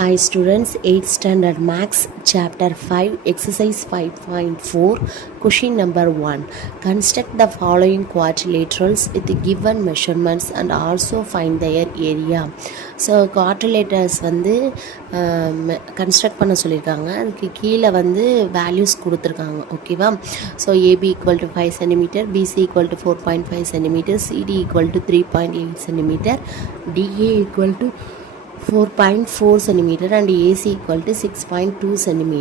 Hi students, 8th standard max chapter 5 exercise 5.4 question number 1. Construct the following quadrilaterals with the given measurements and also find their area. So quadrilaterals வந்து construct பண்ண சொல்லியிருக்காங்க. அதுக்கு கீழே வந்து values கொடுத்துருக்காங்க. ஓகேவா? So AB equal to 5 centimetre, BC equal to 4.5 centimetre, CD equal to 3.8 centimetre, DA equal to 4.4 cm and AC equal to 6.2 cm.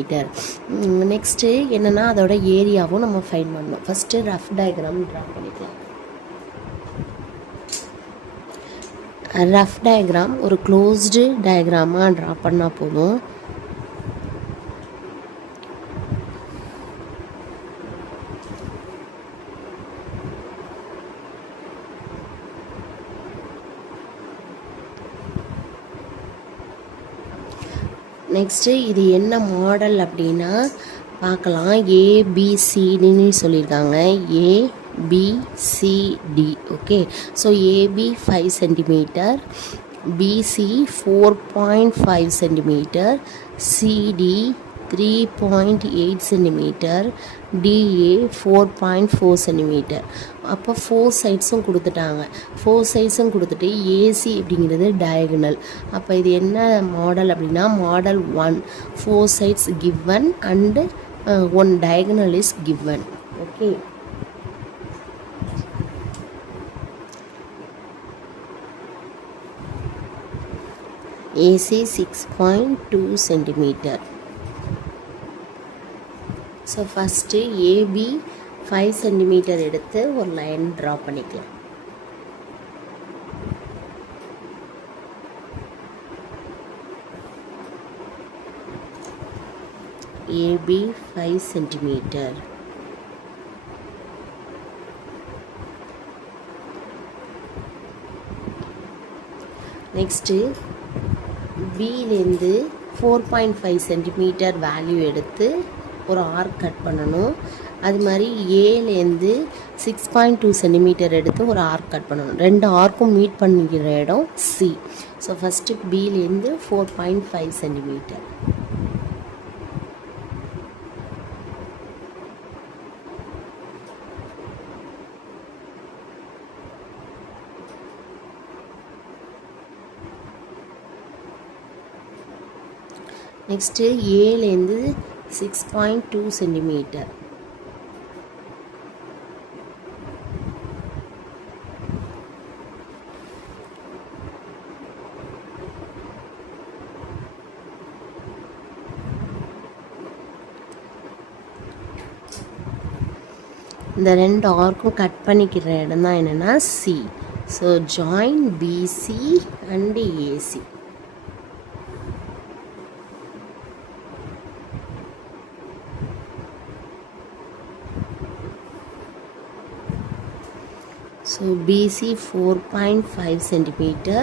Next என்னென்னா அதோட ஏரியாவும் நம்ம ஃபைண்ட் பண்ணணும். ஃபஸ்ட்டு ரஃப் டயக்ராம் ட்ரா பண்ணிக்கலாம். ரஃப் டயக்ராம் ஒரு closed டயக்ராமாக draw பண்ணால் போதும். நெக்ஸ்ட்டு இது என்ன மாடல் அப்படின்னா பார்க்கலாம். ஏபிசிடின்னு சொல்லியிருக்காங்க. ABCD. Okay, so AB 5 centimetre, BC 4.5 centimetre, CD 3.8 centimetre, DA 4.4 centimetre. அப்போ 4 சைட்ஸும் கொடுத்துட்டாங்க. 4 சைட்ஸும் கொடுத்துட்டு ஏசி அப்படிங்கிறது டயகனல். அப்போ இது என்ன மாடல் அப்படின்னா model 1. 4 sides given and 1 diagonal is given. Okay, AC 6.2 centimetre. So first AB 5 centimetre எடுத்து ஒரு லைன் ட்ரா பண்ணிக்கலாம். AB 5 centimetre. நெக்ஸ்ட்டு பிலேருந்து 4.5 சென்டிமீட்டர் வேல்யூ எடுத்து ஒரு ஆர்க் கட் பண்ணணும். அது மாதிரி ஏலேருந்து 6.2 சென்டிமீட்டர் எடுத்து ஒரு ஆர்க் கட் பண்ணணும். 2 ஆர்க்கும் மீட் பண்ணிக்கிற இடம் சி. ஸோ ஃபஸ்ட்டு பிலேருந்து 4.5 சென்டிமீட்டர். நெக்ஸ்ட்டு ஏலேருந்து 6.2 சென்டிமீட்டர். இந்த 2 ஆர்க்கும் கட் பண்ணிக்கிற இடம் தான் என்னென்னா C. So join BC and AC. So BC 4.5 centimeter,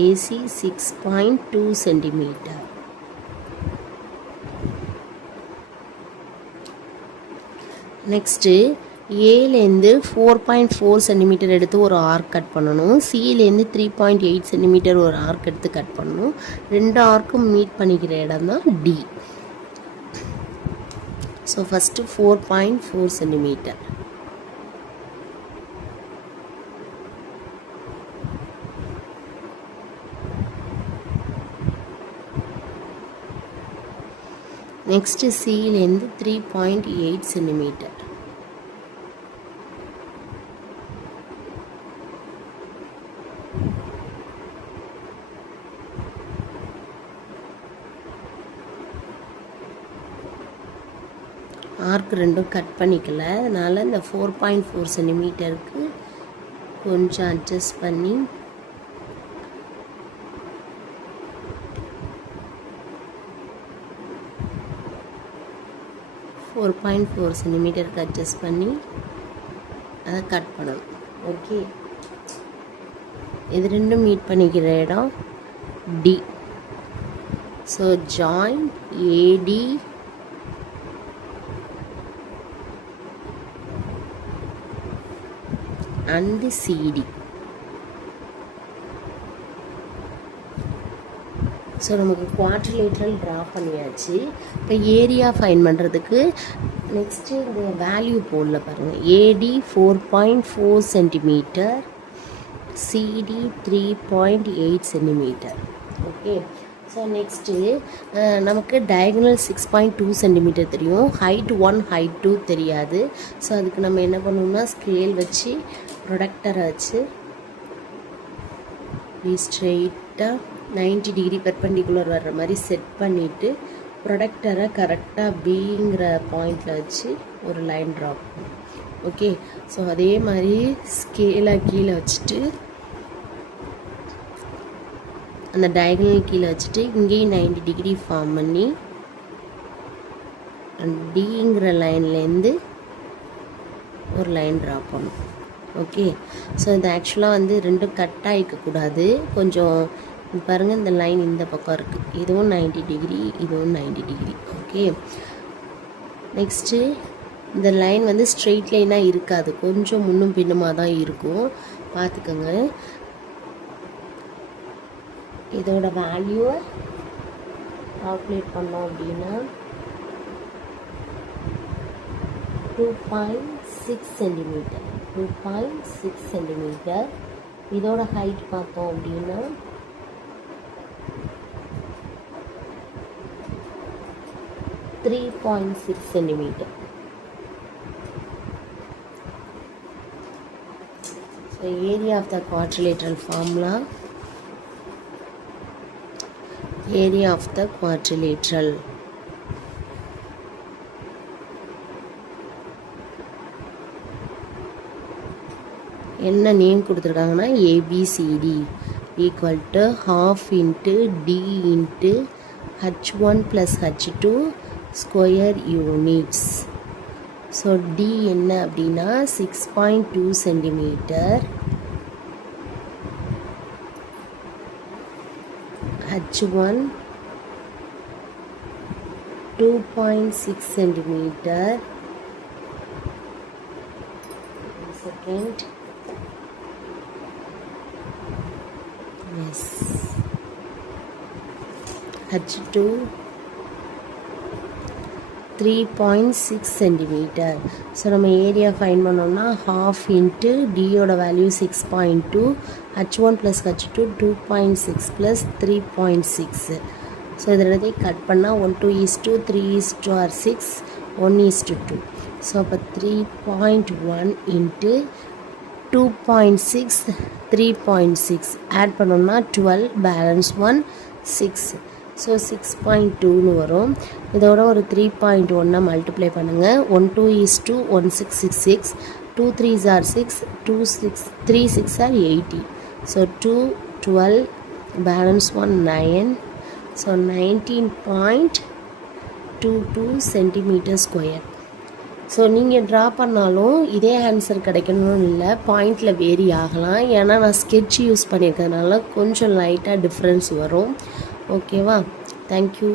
AC 6.2 centimeter. Next ஏலேருந்து 4.4 சென்டிமீட்டர் எடுத்து ஒரு ஆர்க் கட் பண்ணணும். சிலேருந்து 3.8 சென்டிமீட்டர் ஒரு ஆர்க் எடுத்து கட் பண்ணணும். 2 ஆர்க்கும் மீட் பண்ணிக்கிற இடம் தான் D. So first 4.4 centimetre. Next சிலேருந்து 3.8 சென்டிமீட்டர். ஆர்க் ரெண்டும் கட் பண்ணிக்கல, அதனால் இந்த 4.4 சென்டிமீட்டருக்கு கொஞ்சம் அட்ஜஸ்ட் பண்ணி 4.4 சென்டிமீட்டருக்கு அட்ஜஸ்ட் பண்ணி அதை கட் பண்ணணும். ஓகே, இது ரெண்டும் மீட் பண்ணிக்கிற இடம் D. So join AD and CD. So நமக்கு குவாட்ரிலேட்ரல் ட்ரா பண்ணியாச்சு. இப்போ ஏரியா ஃபைன் பண்ணுறதுக்கு நெக்ஸ்ட்டு இந்த வேல்யூ போடல பாருங்கள். AD 4.4 centimetre, CD 3.8 centimetre. Okay. So next நமக்கு டயகனல் 6.2 சென்டிமீட்டர் தெரியும், ஹைட் 1 ஹைட் 2 தெரியாது. ஸோ அதுக்கு நம்ம என்ன பண்ணணும்னா ஸ்கேல் வச்சு ப்ரொடக்டரை வச்சு ஸ்ட்ரெயிட்டாக 90 டிகிரி பெர்பெண்டிகுலர் வர்ற மாதிரி செட் பண்ணிவிட்டு ப்ரொடக்டரை கரெக்டாக பிங்கிற பாயிண்டில் வச்சு ஒரு லைன் ட்ரா பண்ணணும். ஓகே. ஸோ அதே மாதிரி ஸ்கேலாக கீழே வச்சுட்டு அந்த டயகனல் கீழே வச்சுட்டு இங்கேயும் 90 டிகிரி ஃபார்ம் பண்ணி டிங்கிற லைன்லேருந்து ஒரு லைன் ட்ரா பண்ணணும். ஓகே. ஸோ இது ஆக்சுவலாக வந்து ரெண்டும் கட் ஆகிக்கக்கூடாது. கொஞ்சம் பாருங்கள், இந்த லைன் இந்த பக்கம் இருக்குது, இதுவும் 90 டிகிரி, இதுவும் 90 டிகிரி. ஓகே. நெக்ஸ்ட்டு இந்த லைன் வந்து ஸ்ட்ரெயிட் லைனாக இருக்காது, கொஞ்சம் முன்னும் பின்னுமாக தான் இருக்கும், பார்த்துக்கோங்க. இதோட வேல்யூவை கால்குலேட் பண்ணோம் அப்படின்னா 2.6 சென்டிமீட்டர், 2.6 சென்டிமீட்டர். இதோட ஹைட் பார்த்தோம் அப்படின்னா 3.6 centimetre. So area of the quadrilateral formula, area of the quadrilateral, என்ன நேம் கொடுத்துருக்காங்கன்னா ABCD equal to half into d into h1 plus h2 square units. So d என்ன அப்படின்னா 6.2 centimetre, h1 2.6 centimetre, second yes h2 3.6 centimetre. So நம்ம area find பண்ணோம்னா half into டியோட value 6.2, h1 plus h2 2.6 plus 3.6. So இதில் எல்லாத்தையும் cut பண்ணால் 1:2 3:2 or 6 1:2. So அப்போ 3.1 into 2.6 3.6 add பண்ணோம்னா 12, பேலன்ஸ் 1 6. ஸோ 6.2ன்னு வரும். இதோட ஒரு 3.1 மல்டிப்ளை பண்ணுங்கள். 1:2 1666, 2 3s are 6, 2 6 3 6 are 80. So 2 12, balance 1 9. So 19.22 centimetre square. So நீங்கள் ட்ரா பண்ணாலும் இதே ஆன்சர் கிடைக்கணும்னு இல்லை, பாயிண்டில் வேரி ஆகலாம். ஏன்னா நான் ஸ்கெட்ச் யூஸ் பண்ணியிருக்கிறதுனால கொஞ்சம் லைட்டாக டிஃப்ரென்ஸ் வரும். ஓகேவா? தேங்க்யூ.